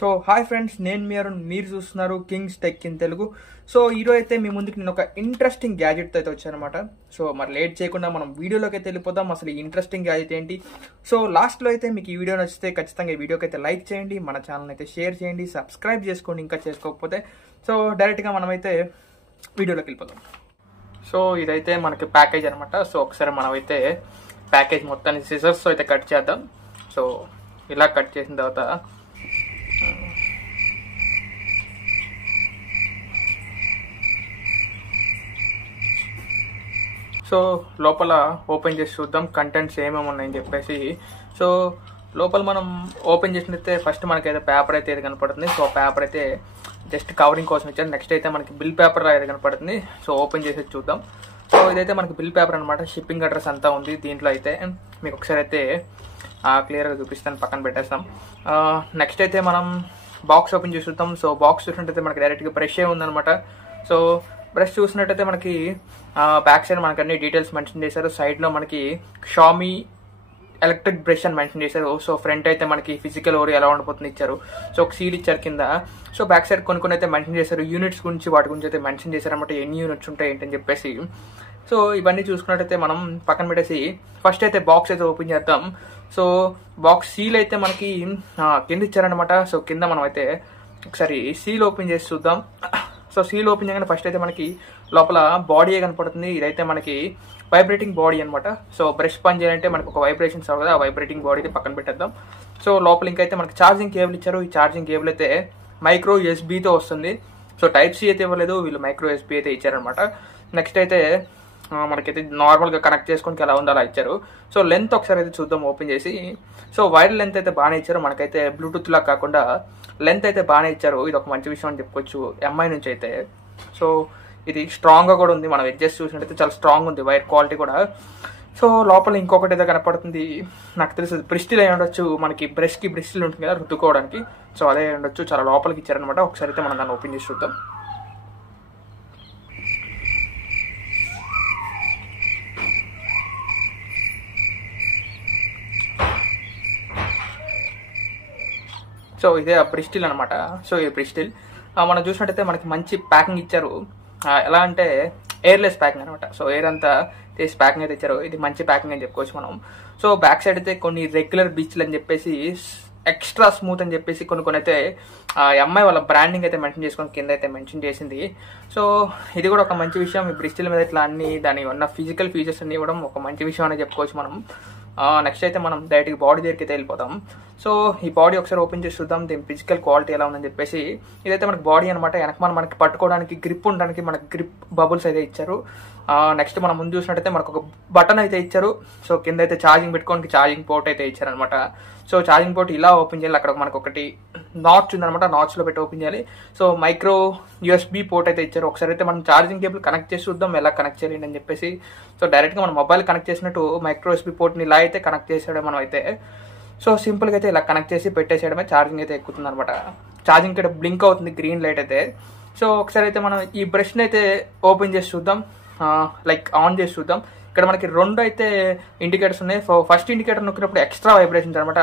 So hi friends, నేను మీరు చూస్తున్నారు Kings tech in Telugu. So ఈరోజు అయితే మీ ముందుకు నేను ఒక ఇంట్రెస్టింగ్ గ్యాజెట్తో అయితే వచ్చానమాట. సో మరి లేట్ చేయకుండా మనం వీడియోలోకి అయితే వెళ్ళిపోదాం. అసలు ఈ ఇంట్రెస్టింగ్ గ్యాజెట్ ఏంటి? సో లాస్ట్లో అయితే మీకు ఈ వీడియో నచ్చితే ఖచ్చితంగా ఈ వీడియోకి అయితే లైక్ చేయండి, మన ఛానల్ అయితే షేర్ చేయండి, సబ్స్క్రైబ్ చేసుకోండి ఇంకా చేసుకోకపోతే. సో డైరెక్ట్గా మనమైతే వీడియోలోకి వెళ్ళిపోదాం. సో ఇదైతే మనకి ప్యాకేజ్ అనమాట. సో ఒకసారి మనమైతే ప్యాకేజ్ మొత్తాన్ని సిజర్స్తో అయితే కట్ చేద్దాం. సో ఇలా కట్ చేసిన తర్వాత సో లోపల ఓపెన్ చేసి చూద్దాం కంటెంట్స్ ఏమేమి ఉన్నాయని చెప్పేసి. సో లోపల మనం ఓపెన్ చేసినట్లయితే ఫస్ట్ మనకైతే పేపర్ అయితే ఏది కనపడుతుంది. సో పేపర్ అయితే జస్ట్ కవరింగ్ కోసం ఇచ్చారు. నెక్స్ట్ అయితే మనకి బిల్ పేపర్ ఏది కనపడుతుంది. సో ఓపెన్ చేసి చూద్దాం. సో ఇదైతే మనకి బిల్ పేపర్ అనమాట. షిప్పింగ్ అడ్రస్ అంతా ఉంది దీంట్లో. అయితే మీకు ఒకసారి అయితే క్లియర్గా చూపిస్తాను, పక్కన పెట్టేస్తాం. నెక్స్ట్ అయితే మనం బాక్స్ ఓపెన్ చేసి చూద్దాం. సో బాక్స్ చూసినట్టయితే మనకి డైరెక్ట్గా బ్రష్ ఉందనమాట. సో బ్రష్ చూసినట్టయితే మనకి బ్యాక్ సైడ్ మనకి అన్ని డీటెయిల్స్ మెన్షన్ చేశారు. సైడ్లో మనకి షామీ ఎలక్ట్రిక్ బ్రష్ అని మెన్షన్ చేశారు. సో ఫ్రంట్ అయితే మనకి ఫిజికల్ ఓరి ఎలా ఉండబోతుంది ఇచ్చారు. సో ఒక సీల్ ఇచ్చారు కింద. సో బ్యాక్ సైడ్ కొన్ని అయితే మెన్షన్ చేశారు. యూనిట్స్ గురించి వాటి గురించి అయితే మెన్షన్ చేశారు అనమాట, ఎన్ని యూనిట్స్ ఉంటాయి ఏంటని చెప్పేసి. సో ఇవన్నీ చూసుకున్నట్టయితే మనం పక్కన పెట్టేసి ఫస్ట్ అయితే బాక్స్ అయితే ఓపెన్ చేద్దాం. సో బాక్స్ సీల్ అయితే మనకి కింద ఇచ్చారనమాట. సో కింద మనం అయితే ఒకసారి సీల్ ఓపెన్ చేసి చూద్దాం. సో సీల్ ఓపెన్ చేయగానే ఫస్ట్ అయితే మనకి లోపల బాడీ కనపడుతుంది. ఇదైతే మనకి వైబ్రేటింగ్ బాడీ అనమాట. సో బ్రష్ పని చేయాలంటే మనకు ఒక వైబ్రేషన్స్ అవ్వదు కదా, ఆ వైబ్రేటింగ్ బాడీని పక్కన పెట్టేద్దాం. సో లోపల ఇంకైతే మనకి ఛార్జింగ్ కేబుల్ ఇచ్చారు. ఈ ఛార్జింగ్ కేబుల్ అయితే మైక్రో ఎస్బీతో వస్తుంది. సో టైప్ సి అయితే ఇవ్వలేదు, వీళ్ళు మైక్రో ఎస్బీ అయితే ఇచ్చారనమాట. నెక్స్ట్ అయితే మనకైతే నార్మల్గా కనెక్ట్ చేసుకోవడానికి ఎలా ఉందో అలా ఇచ్చారు. సో లెంత్ ఒకసారి అయితే చూద్దాం ఓపెన్ చేసి. సో వైర్ లెంత్ అయితే బాగానే ఇచ్చారు. మనకైతే బ్లూటూత్ లా కాకుండా లెంత్ అయితే బాగానే ఇచ్చారు. ఇది ఒక మంచి విషయం అని చెప్పుకోవచ్చు ఎంఐ నుంచి అయితే. సో ఇది స్ట్రాంగ్గా కూడా ఉంది. మనం అడ్జస్ట్ చూసినట్టయితే చాలా స్ట్రాంగ్ ఉంది వైర్ క్వాలిటీ కూడా. సో లోపల ఇంకొకటి ఏదో కనపడుతుంది, నాకు తెలిసి బ్రిస్టిల్ అయి ఉండొచ్చు. మనకి బ్రష్కి బ్రిస్టిల్ ఉంటుంది కదా రుద్దుకోవడానికి, సో అదే ఉండొచ్చు. చాలా లోపలికి ఇచ్చారనమాట. ఒకసారి అయితే మనం దాన్ని ఓపెన్ చేసి చూద్దాం. సో ఇదే బ్రిస్టిల్ అనమాట. సో ఈ బ్రిస్టిల్ మనం చూసినట్టయితే మనకి మంచి ప్యాకింగ్ ఇచ్చారు. ఎలా అంటే ఎయిర్లెస్ ప్యాకింగ్ అనమాట. సో ఎయిర్ అంతా చేసి ప్యాకింగ్ అయితే ఇచ్చారు. ఇది మంచి ప్యాకింగ్ అని చెప్పుకోవచ్చు మనం. సో బ్యాక్ సైడ్ అయితే కొన్ని రెగ్యులర్ బీచ్లు అని చెప్పేసి, ఎక్స్ట్రా స్మూత్ అని చెప్పేసి కొన్ని అయితే ఎంఐ వాళ్ళ బ్రాండింగ్ అయితే మెన్షన్ చేసుకొని కింద అయితే మెన్షన్ చేసింది. సో ఇది కూడా ఒక మంచి విషయం. ఈ బ్రిస్టిల్ మీద ఇట్లా అన్ని దాని ఉన్న ఫిజికల్ ఫీచర్స్ అన్ని ఇవ్వడం ఒక మంచి విషయం అని చెప్పుకోవచ్చు మనం. నెక్స్ట్ అయితే మనం డైరెక్ట్గా బాడీ దగ్గరికి అయితే వెళ్ళిపోతాం. సో ఈ బాడీ ఒకసారి ఓపెన్ చేసి చూద్దాం దీని ఫిజికల్ క్వాలిటీ ఎలా ఉందని చెప్పేసి. ఇదైతే మనకి బాడీ అనమాట. వెనక మనకి పట్టుకోవడానికి గ్రిప్ ఉండడానికి మనకి గ్రిప్ బబుల్స్ అయితే ఇచ్చారు. నెక్స్ట్ మనం ముందు చూసినట్టయితే మనకు ఒక బటన్ అయితే ఇచ్చారు. సో కింద అయితే ఛార్జింగ్ పెట్టుకోవడానికి ఛార్జింగ్ పోర్ట్ అయితే ఇచ్చారనమాట. సో ఛార్జింగ్ పోర్ట్ ఇలా ఓపెన్ చేయాలి. అక్కడ మనకు ఒకటి నాచ్ ఉందనమాట, నాచ్లో పెట్టి ఓపెన్ చేయాలి. సో మైక్రో యూఎస్బీ పోర్ట్ అయితే ఇచ్చారు. ఒకసారి అయితే మనం ఛార్జింగ్ కేబుల్ కనెక్ట్ చేసి చూద్దాం ఎలా కనెక్ట్ చేయాలి అని చెప్పేసి. సో డైరెక్ట్గా మనం మొబైల్ కనెక్ట్ చేసినట్టు మైక్రో యూఎస్బీ పోర్ట్ని ఇలా అయితే కనెక్ట్ చేసాడు మనం అయితే. సో సింపుల్గా అయితే ఇలా కనెక్ట్ చేసి పెట్టేసేయడమే, ఛార్జింగ్ అయితే ఎక్కుతుంది అనమాట. ఛార్జింగ్ ఇక్కడ బ్లింక్ అవుతుంది గ్రీన్ లైట్ అయితే. సో ఒకసారి అయితే మనం ఈ బ్రష్ని అయితే ఓపెన్ చేసి చూద్దాం, లైక్ ఆన్ చేసి చూద్దాం. ఇక్కడ మనకి రెండు అయితే ఇండికేటర్స్ ఉన్నాయి. సో ఫస్ట్ ఇండికేటర్ నొక్కినప్పుడు ఎక్స్ట్రా వైబ్రేషన్స్ అనమాట,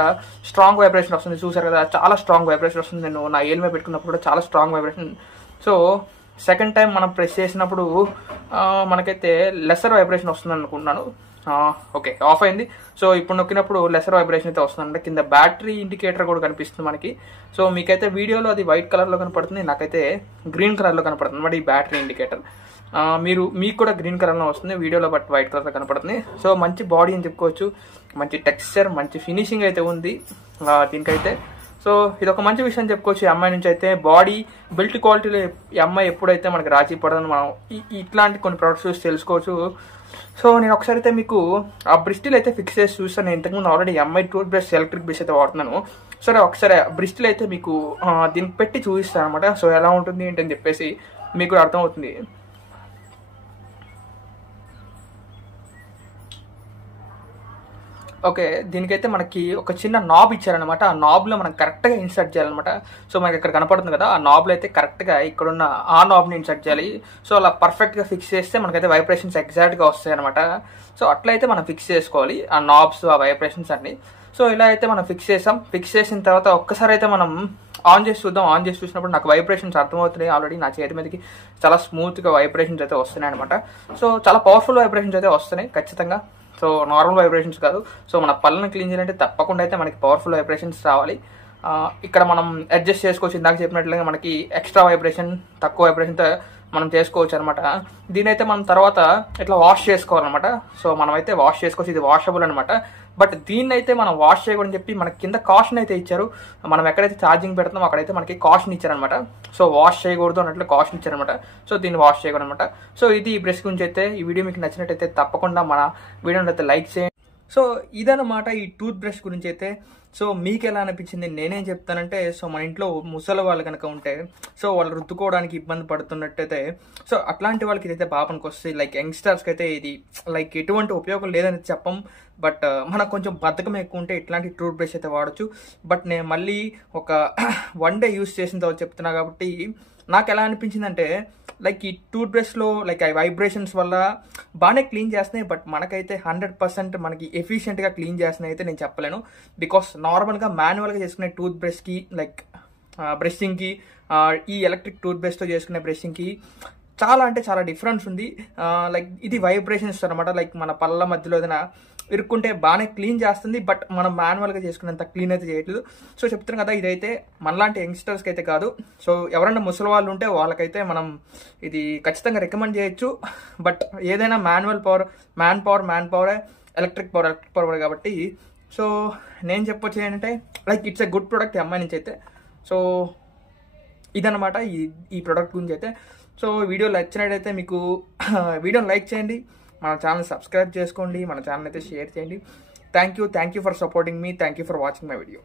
స్ట్రాంగ్ వైబ్రేషన్ వస్తుంది. చూసారు కదా, చాలా స్ట్రాంగ్ వైబ్రేషన్ వస్తుంది. నేను నా ఏల్ మీద పెట్టుకున్నప్పుడు కూడా చాలా strong vibration. So second time మనం ప్రెస్ చేసినప్పుడు మనకైతే లెసర్ వైబ్రేషన్ వస్తుంది అనుకుంటున్నాను. ఓకే, ఆఫ్ అయింది. సో ఇప్పుడు నొక్కినప్పుడు లెసర్ వైబ్రేషన్ అయితే వస్తుందంటే కింద బ్యాటరీ ఇండికేటర్ కూడా కనిపిస్తుంది మనకి. సో మీకైతే వీడియోలో అది వైట్ కలర్లో కనపడుతుంది, నాకైతే గ్రీన్ కలర్లో కనపడుతుంది అనమాట ఈ బ్యాటరీ ఇండికేటర్. మీకు కూడా గ్రీన్ కలర్లో వస్తుంది వీడియోలో, బట్ వైట్ కలర్లో కనపడుతుంది. సో మంచి బాడీ అని చెప్పుకోవచ్చు, మంచి టెక్స్చర్, మంచి ఫినిషింగ్ అయితే ఉంది దీనికైతే. సో ఇది ఒక మంచి విషయం చెప్పుకోవచ్చు ఎంఐ నుంచి అయితే. బాడీ బిల్ట్ క్వాలిటీలో ఎంఐ ఎప్పుడైతే మనకి రాజీ పడదని మనం ఇట్లాంటి కొన్ని ప్రొడక్ట్స్ చూసి తెలుసుకోవచ్చు. సో నేను ఒకసారి అయితే మీకు ఆ బ్రిస్టిల్ అయితే ఫిక్స్ చేసి చూస్తాను. నేను ఇంతకుముందు already MI tooth brush electric brush అయితే వాడుతున్నాను. సరే ఒకసారి బ్రిస్టిల్ అయితే మీకు దీనికి పెట్టి చూపిస్తాను అనమాట. సో ఎలా ఉంటుంది ఏంటని చెప్పేసి మీకు కూడా అర్థమవుతుంది. ఓకే, దీనికైతే మనకి ఒక చిన్న నాబ్ ఇచ్చారనమాట. ఆ నాబ్లో మనం కరెక్ట్గా ఇన్సర్ట్ చేయాలన్నమాట. సో మనకి ఇక్కడ కనపడుతుంది కదా, ఆ నాబ్లో అయితే కరెక్ట్గా ఇక్కడున్న ఆ నాబ్ని ఇన్సర్ట్ చేయాలి. సో అలా పర్ఫెక్ట్గా ఫిక్స్ చేస్తే మనకైతే వైబ్రేషన్స్ ఎగ్జాక్ట్గా వస్తాయి అనమాట. సో అట్లయితే మనం ఫిక్స్ చేసుకోవాలి ఆ నాబ్స్, ఆ వైబ్రేషన్స్ అన్ని. సో ఇలా అయితే మనం ఫిక్స్ చేసాం. ఫిక్స్ చేసిన తర్వాత ఒక్కసారి అయితే మనం ఆన్ చేసి చూద్దాం. ఆన్ చేసి చూసినప్పుడు నాకు వైబ్రేషన్స్ అర్థమవుతున్నాయి ఆల్రెడీ. నా చేతి మీదకి చాలా స్మూత్గా వైబ్రేషన్స్ అయితే వస్తున్నాయి అనమాట. సో చాలా పవర్ఫుల్ వైబ్రేషన్స్ అయితే వస్తున్నాయి ఖచ్చితంగా. సో నార్మల్ వైబ్రేషన్స్ కాదు. సో మన పళ్ళని క్లీన్ చేయాలంటే తప్పకుండా అయితే మనకి పవర్ఫుల్ వైబ్రేషన్స్ రావాలి. ఇక్కడ మనం అడ్జస్ట్ చేసుకోవచ్చు. ఇందాక చెప్పినట్లుగా మనకి ఎక్స్ట్రా వైబ్రేషన్, తక్కువ వైబ్రేషన్తో మనం చేసుకోవచ్చు అనమాట. దీని అయితే మనం తర్వాత ఇట్లా వాష్ చేసుకోవాలన్నమాట. సో మనమైతే వాష్ చేసుకోవచ్చు. ఇది వాషబుల్ అనమాట. బట్ దీన్ని అయితే మనం వాష్ చేయకూడదని చెప్పి మనకి కింద కాషన్ అయితే ఇచ్చారు. మనం ఎక్కడైతే ఛార్జింగ్ పెడుతున్నామో అక్కడైతే మనకి కాషన్ ఇచ్చారనమాట. సో వాష్ చేయకూడదు అన్నట్లు కాషన్ ఇచ్చారనమాట. సో దీన్ని వాష్ చేయకూడదు అనమాట. సో ఇది ఈ బ్రష్ గురించి అయితే. ఈ వీడియో మీకు నచ్చినట్టయితే తప్పకుండా మన వీడియోని అయితే లైక్ చేయండి. సో ఇదన్నమాట ఈ టూత్ బ్రష్ గురించి అయితే. సో మీకు ఎలా అనిపించింది? నేనేం చెప్తానంటే, సో మన ఇంట్లో ముసలి వాళ్ళు కనుక ఉంటే, సో వాళ్ళు రుద్దుకోవడానికి ఇబ్బంది పడుతున్నట్టయితే, సో అట్లాంటి వాళ్ళకి ఇదైతే బాగా పనికొస్తుంది. లైక్ యంగ్స్టర్స్కి అయితే ఇది లైక్ ఎటువంటి ఉపయోగం లేదని చెప్పం. బట్ మనకు కొంచెం బద్ధకం ఎక్కువ ఉంటే ఇట్లాంటి టూత్ బ్రష్ అయితే వాడచ్చు. బట్ నేను మళ్ళీ ఒక 1 డే యూస్ చేసిన తర్వాత చెప్తున్నా కాబట్టి నాకు ఎలా అనిపించిందంటే, లైక్ ఈ టూత్ బ్రష్లో లైక్ ఆ వైబ్రేషన్స్ వల్ల బాగానే క్లీన్ చేస్తున్నాయి. బట్ మనకైతే 100% మనకి ఎఫిషియెంట్గా క్లీన్ చేస్తున్నాయి అయితే నేను చెప్పలేను. బికాస్ నార్మల్గా మాన్యువల్గా చేసుకునే టూత్ బ్రష్కి లైక్ బ్రషింగ్కి ఈ ఎలక్ట్రిక్ టూత్ బ్రష్తో చేసుకునే బ్రషింగ్కి చాలా అంటే చాలా డిఫరెన్స్ ఉంది. లైక్ ఇది వైబ్రేషన్స్ అనమాట. లైక్ మన పళ్ళ మధ్యలో ఏదైనా ఇరుక్కుంటే బాగానే క్లీన్ చేస్తుంది. బట్ మనం మాన్యువల్గా చేసుకునేంత క్లీన్ అయితే చేయట్లేదు. సో చెప్తున్నాం కదా, ఇదైతే మనలాంటి యంగ్స్టర్స్కి అయితే కాదు. సో ఎవరైనా ముసలి వాళ్ళు ఉంటే వాళ్ళకైతే మనం ఇది ఖచ్చితంగా రికమెండ్ చేయొచ్చు. బట్ ఏదైనా మ్యాన్ పవర్ ఎలక్ట్రిక్ పవర్ కాబట్టి సో నేను చెప్పొచ్చు ఏంటంటే, like it's a good product ఈ అమ్మాయి నుంచి అయితే. సో ఇదన్నమాట ఈ ప్రోడక్ట్ గురించి అయితే. సో వీడియో నచ్చినట్టయితే మీకు వీడియోని లైక్ చేయండి, మన ఛానల్ సబ్స్క్రైబ్ చేసుకోండి, మన ఛానల్ అయితే షేర్ చేయండి. Thank you for supporting me. Thank you for watching my video.